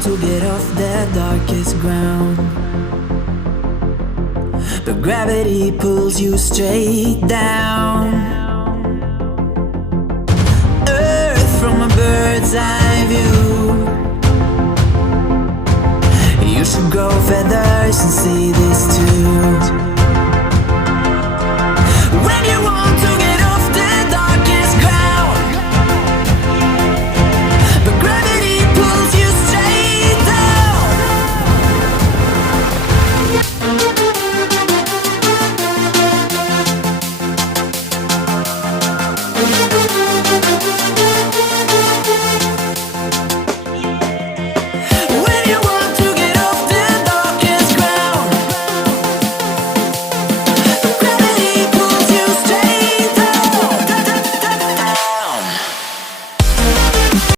trying to get off that darkest ground, but gravity pulls you straight down. Earth from a bird's eye view. You should grow feathers and see this too.